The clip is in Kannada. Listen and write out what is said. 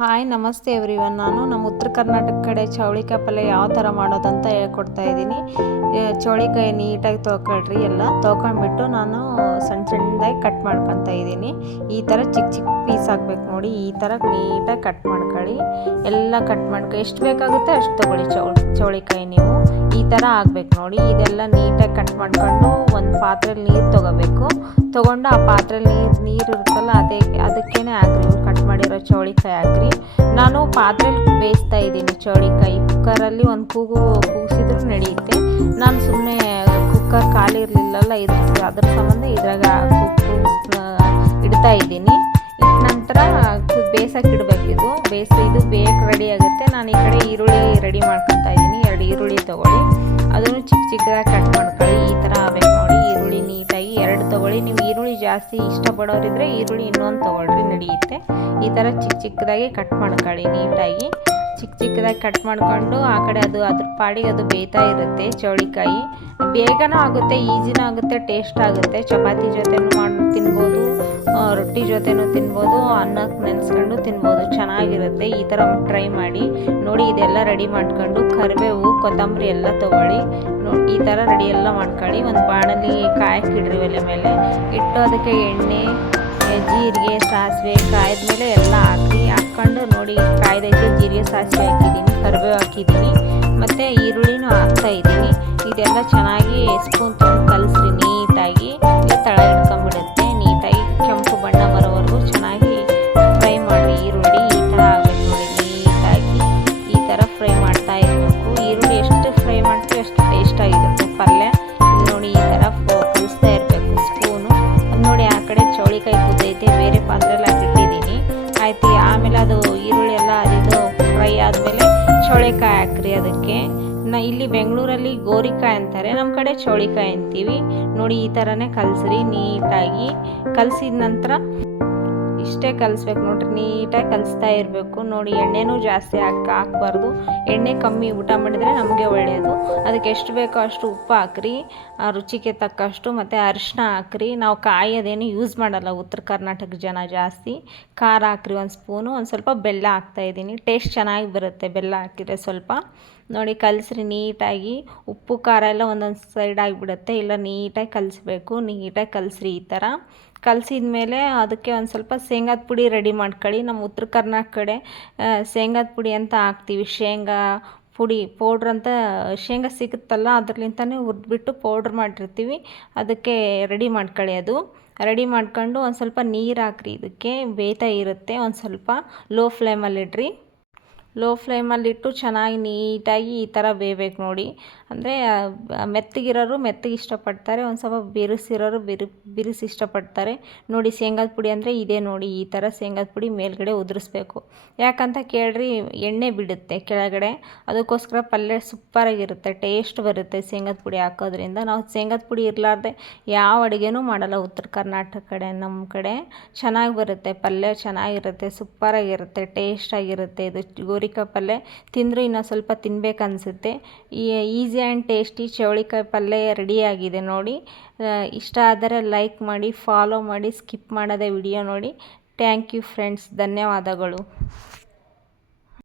ಹಾಯ್ ನಮಸ್ತೆ ಎವ್ರಿವನ್. ನಾನು ನಮ್ಮ ಉತ್ತರ ಕರ್ನಾಟಕ ಕಡೆ ಚೌಳಿಕಾಯಿ ಪಲ್ಯ ಯಾವ ಥರ ಮಾಡೋದಂತ ಹೇಳ್ಕೊಡ್ತಾ ಇದ್ದೀನಿ. ಚೌಳಿಕಾಯಿ ನೀಟಾಗಿ ತೊಗೊಳ್ರಿ. ಎಲ್ಲ ತೊಗೊಂಡ್ಬಿಟ್ಟು ನಾನು ಸಣ್ಣದಾಗಿ ಕಟ್ ಮಾಡ್ಕೊತಾ ಇದ್ದೀನಿ. ಈ ಥರ ಚಿಕ್ಕ ಚಿಕ್ಕ ಪೀಸ್ ಹಾಕ್ಬೇಕು ನೋಡಿ. ಈ ಥರ ನೀಟಾಗಿ ಕಟ್ ಮಾಡ್ಕೊಳ್ಳಿ. ಎಲ್ಲ ಕಟ್ ಮಾಡ್ಕೊಳ್ಳಿ. ಎಷ್ಟು ಬೇಕಾಗುತ್ತೆ ಅಷ್ಟು ತೊಗೊಳ್ಳಿ. ಚೌಳಿಕಾಯಿ ನೀವು ಈ ಥರ ಆಗಬೇಕು ನೋಡಿ. ಇದೆಲ್ಲ ನೀಟಾಗಿ ಕಟ್ ಮಾಡ್ಕೊಂಡು ಒಂದು ಪಾತ್ರೆಯಲ್ಲಿ ನೀರು ತೊಗೊಂಡು ಆ ಪಾತ್ರೆಯಲ್ಲಿ ನೀರು ಇರುತ್ತಲ್ಲ ಅದಕ್ಕೇ ಹಾಕ್ರಿ. ಕಟ್ ಮಾಡಿರೋ ಚೌಳಿಕಾಯಿ ಹಾಕ್ರಿ. ನಾನು ಪಾತ್ರೆಯಲ್ಲಿ ಬೇಯಿಸ್ತಾ ಇದ್ದೀನಿ ಚೌಳಿಕಾಯಿ. ಕುಕ್ಕರಲ್ಲಿ ಒಂದು ಕೂಗಿಸಿದ್ರು ನಡೆಯುತ್ತೆ. ನಾನು ಸುಮ್ಮನೆ ಕುಕ್ಕರ್ ಖಾಲಿ ಇರಲಿಲ್ಲಲ್ಲ, ಅದ್ರ ಸಂಬಂಧ ಇದ್ರಾಗ ಇಡ್ತಾ ಇದ್ದೀನಿ. ನಂತರ ಬೇಯಿಸೋಕೆ ಇಡಬೇಕಿದು. ಇದು ಬೇಯಕ್ಕೆ ರೆಡಿ ಆಗುತ್ತೆ. ನಾನು ಈ ಕಡೆ ಈರುಳ್ಳಿ ರೆಡಿ ಮಾಡ್ಕೊತಾ ಇದ್ದೀನಿ. 2 ಈರುಳ್ಳಿ ತೊಗೊಳ್ಳಿ. ಅದನ್ನು ಚಿಕ್ಕ ಚಿಕ್ಕದಾಗಿ ಕಟ್ ಮಾಡ್ಕೊಳ್ಳಿ. ಈ ಥರ ಆಗಬೇಕು ನೋಡಿ. ಈರುಳ್ಳಿ ನೀಟಾಗಿ 2 ತೊಗೊಳ್ಳಿ. ನೀವು ಈರುಳ್ಳಿ ಜಾಸ್ತಿ ಇಷ್ಟಪಡೋರಿದ್ರೆ ಈರುಳ್ಳಿ ಇನ್ನೊಂದು ತೊಗೊಳ್ರಿ, ನಡೆಯುತ್ತೆ. ಈ ಥರ ಚಿಕ್ಕ ಚಿಕ್ಕದಾಗಿ ಕಟ್ ಮಾಡ್ಕೊಳ್ಳಿ. ನೀಟಾಗಿ ಚಿಕ್ಕ ಚಿಕ್ಕದಾಗಿ ಕಟ್ ಮಾಡ್ಕೊಂಡು ಆ ಕಡೆ ಅದ್ರ ಪಾಡಿಗೆ ಅದು ಬೇಯ್ತಾ ಇರುತ್ತೆ. ಚೌಳಿಕಾಯಿ ಬೇಗನೂ ಆಗುತ್ತೆ, ಈಸಿನೂ ಆಗುತ್ತೆ, ಟೇಸ್ಟ್ ಆಗುತ್ತೆ. ಚಪಾತಿ ಜೊತೆನೂ ತಿನ್ಬೋದು, ರೊಟ್ಟಿ ಜೊತೆನೂ ತಿನ್ಬೋದು, ಅನ್ನಕ್ಕೆ ನೆನೆಸ್ಕೊಂಡು ತಿನ್ಬೋದು, ಚೆನ್ನಾಗಿರುತ್ತೆ. ಈ ಥರ ಟ್ರೈ ಮಾಡಿ ನೋಡಿ. ಇದೆಲ್ಲ ರೆಡಿ ಮಾಡ್ಕೊಂಡು ಕರಿಬೇವು, ಕೊತ್ತಂಬರಿ ಎಲ್ಲ ತೊಗೊಳ್ಳಿ. ಈ ಥರ ರೆಡಿ ಎಲ್ಲ ಮಾಡ್ಕೊಳ್ಳಿ. ಒಂದು ಬಾಣಲಿ ಕಾಯಕ್ಕೆ ಇಡ್ರಿ. ಒಲೆ ಮೇಲೆ ಇಟ್ಟು ಅದಕ್ಕೆ ಎಣ್ಣೆ, ಜೀರಿಗೆ, ಸಾಸಿವೆ ಕಾಯ್ದ ಮೇಲೆ ಎಲ್ಲ ಹಾಕ್ಕೊಂಡು ನೋಡಿ. ಕಾಯ್ದೈತೆ, ಜೀರಿಗೆ ಸಾಸಿವೆ ಹಾಕಿದ್ದೀನಿ, ಕರಿಬೇವು ಹಾಕಿದ್ದೀನಿ, ಮತ್ತು ಈರುಳ್ಳಿನೂ ಹಾಕ್ತಾ ಇದ್ದೀನಿ. ಇದೆಲ್ಲ ಚೆನ್ನಾಗಿ ಸ್ಪೂನ್ ತೊಗೊಂಡು ಕಲಿಸ್ರಿ ನೀಟಾಗಿ. ತಳ ಹಿಡ್ಕೊಂಬಿಡುತ್ತೆ. ನೀಟಾಗಿ ಕೆಂಪು ಬಣ್ಣ ಬರೋವರೆಗೂ ಚೆನ್ನಾಗಿ ಫ್ರೈ ಮಾಡಿರಿ. ಈರುಳ್ಳಿ ಈ ಥರ ಆಗಬೇಕು ನೋಡಿ. ನೀಟಾಗಿ ಈ ಥರ ಫ್ರೈ ಮಾಡ್ತಾ ಇರಬೇಕು. ಈರುಳ್ಳಿ ಎಷ್ಟು ಫ್ರೈ ಮಾಡ್ತೀವಿ ಅಷ್ಟು ಟೇಸ್ಟಾಗಿರುತ್ತೆ ಪಲ್ಯ. ಇದು ನೋಡಿ ಈ ಥರ ಕಲಿಸ್ತಾ ಇರಬೇಕು ಸ್ಪೂನು. ಅದು ನೋಡಿ ಆ ಕಡೆ ಚೌಳಿಕಾಯಿ ಕುದ್ದೈತೆ, ಬೇರೆ ಪಾತ್ರೆಯಲ್ಲಿ ಹಾಕಿಟ್ಟಿದ್ದೀನಿ. ಆಯ್ತು. ಆಮೇಲೆ ಅದು ಈರುಳ್ಳಿ ಎಲ್ಲ ಅದು ಫ್ರೈ ಆದಮೇಲೆ ಚೌಳಿಕಾಯಿ ಹಾಕ್ರಿ. ಅದಕ್ಕೆ ಇಲ್ಲಿ ಬೆಂಗಳೂರಲ್ಲಿ ಗೋರಿಕಾಯಿ ಅಂತಾರೆ, ನಮ್ಮ ಕಡೆ ಚೌಳಿಕಾಯಿ ಅಂತೀವಿ ನೋಡಿ. ಈ ಥರನೇ ಕಲಿಸ್ರಿ ನೀಟಾಗಿ. ಕಲಸಿದ ನಂತರ ಇಷ್ಟೇ ಕಲಿಸ್ಬೇಕು ನೋಡ್ರಿ. ನೀಟಾಗಿ ಕಲಿಸ್ತಾ ಇರಬೇಕು ನೋಡಿ. ಎಣ್ಣೆನೂ ಜಾಸ್ತಿ ಹಾಕಬಾರ್ದು. ಎಣ್ಣೆ ಕಮ್ಮಿ ಊಟ ಮಾಡಿದರೆ ನಮಗೆ ಒಳ್ಳೆಯದು. ಅದಕ್ಕೆ ಎಷ್ಟು ಬೇಕೋ ಅಷ್ಟು ಉಪ್ಪು ಹಾಕ್ರಿ, ರುಚಿಗೆ ತಕ್ಕಷ್ಟು, ಮತ್ತು ಅರಿಶಿನ ಹಾಕ್ರಿ. ನಾವು ಕಾಯಿ ಅದೇನು ಯೂಸ್ ಮಾಡಲ್ಲ ಉತ್ತರ ಕರ್ನಾಟಕ ಜನ ಜಾಸ್ತಿ. ಖಾರ ಹಾಕ್ರಿ 1 ಸ್ಪೂನು. ಒಂದು ಸ್ವಲ್ಪ ಬೆಲ್ಲ ಹಾಕ್ತಾಯಿದ್ದೀನಿ. ಟೇಸ್ಟ್ ಚೆನ್ನಾಗಿ ಬರುತ್ತೆ ಬೆಲ್ಲ ಹಾಕಿದರೆ ಸ್ವಲ್ಪ. ನೋಡಿ ಕಲಿಸ್ರಿ ನೀಟಾಗಿ. ಉಪ್ಪು ಖಾರ ಎಲ್ಲ ಒಂದೊಂದು ಸೈಡ್ ಆಗಿಬಿಡುತ್ತೆ. ಇಲ್ಲ ನೀಟಾಗಿ ಕಲಿಸ್ಬೇಕು. ನೀಟಾಗಿ ಕಲಿಸ್ರಿ. ಈ ಥರ ಕಲಸಿದ ಮೇಲೆ ಅದಕ್ಕೆ ಒಂದು ಸ್ವಲ್ಪ ಶೇಂಗಾದ ಪುಡಿ ರೆಡಿ ಮಾಡ್ಕೊಳ್ಳಿ. ನಮ್ಮ ಉತ್ತರ ಕರ್ನಾಟಕ ಕಡೆ ಶೇಂಗಾದ ಪುಡಿ ಅಂತ ಹಾಕ್ತೀವಿ. ಶೇಂಗಾ ಪುಡಿ ಪೌಡ್ರ್ ಅಂತ ಶೇಂಗಾ ಸಿಗುತ್ತಲ್ಲ, ಅದರಲ್ಲಿಂದನೇ ಹುರಿದ್ಬಿಟ್ಟು ಪೌಡ್ರ್ ಮಾಡಿರ್ತೀವಿ. ಅದಕ್ಕೆ ರೆಡಿ ಮಾಡ್ಕೊಳ್ಳಿ. ಅದು ರೆಡಿ ಮಾಡ್ಕೊಂಡು ಒಂದು ಸ್ವಲ್ಪ ನೀರು ಹಾಕ್ರಿ. ಇದಕ್ಕೆ ಬೇಯ್ತಾ ಇರುತ್ತೆ. ಒಂದು ಸ್ವಲ್ಪ ಲೋ ಫ್ಲೇಮಲ್ಲಿಡ್ರಿ. ಲೋ ಫ್ಲೇಮಲ್ಲಿಟ್ಟು ಚೆನ್ನಾಗಿ ನೀಟಾಗಿ ಈ ಥರ ಬೇಯಬೇಕು ನೋಡಿ. ಅಂದರೆ ಮೆತ್ತಗಿರೋರು ಮೆತ್ತಗೆ ಇಷ್ಟಪಡ್ತಾರೆ, ಒಂದು ಸ್ವಲ್ಪ ಬಿರುಸಿರೋರು ಬಿರುಸು ಇಷ್ಟಪಡ್ತಾರೆ ನೋಡಿ. ಶೇಂಗಾದ ಪುಡಿ ಅಂದರೆ ಇದೇ ನೋಡಿ. ಈ ಥರ ಶೇಂಗಾದ ಪುಡಿ ಮೇಲ್ಗಡೆ ಉದುರಿಸ್ಬೇಕು. ಯಾಕಂತ ಕೇಳ್ರಿ, ಎಣ್ಣೆ ಬಿಡುತ್ತೆ ಕೆಳಗಡೆ. ಅದಕ್ಕೋಸ್ಕರ ಪಲ್ಯ ಸೂಪರಾಗಿರುತ್ತೆ, ಟೇಸ್ಟ್ ಬರುತ್ತೆ ಶೇಂಗಾದ ಪುಡಿ ಹಾಕೋದ್ರಿಂದ. ನಾವು ಶೇಂಗಾದ ಪುಡಿ ಇರಲಾರ್ದೆ ಯಾವ ಅಡುಗೆನೂ ಮಾಡಲ್ಲ ಉತ್ತರ ಕರ್ನಾಟಕ ಕಡೆ. ನಮ್ಮ ಕಡೆ ಚೆನ್ನಾಗಿ ಬರುತ್ತೆ ಪಲ್ಯ, ಚೆನ್ನಾಗಿರುತ್ತೆ, ಸೂಪರಾಗಿರುತ್ತೆ, ಟೇಸ್ಟಾಗಿರುತ್ತೆ. ಇದು ಗೋರಿಕಾಯಿ ಪಲ್ಯ ತಿಂದರೂ ಇನ್ನೂ ಸ್ವಲ್ಪ ತಿನ್ಬೇಕನ್ಸುತ್ತೆ. ಈಸಿ ಆ್ಯಂಡ್ ಟೇಸ್ಟಿ ಚೌಳಿಕಾಯಿ ಪಲ್ಯ ರೆಡಿಯಾಗಿದೆ ನೋಡಿ. ಇಷ್ಟ ಆದರೆ ಲೈಕ್ ಮಾಡಿ, ಫಾಲೋ ಮಾಡಿ, ಸ್ಕಿಪ್ ಮಾಡದೆ ವಿಡಿಯೋ ನೋಡಿ. Thank you friends. ಧನ್ಯವಾದಗಳು.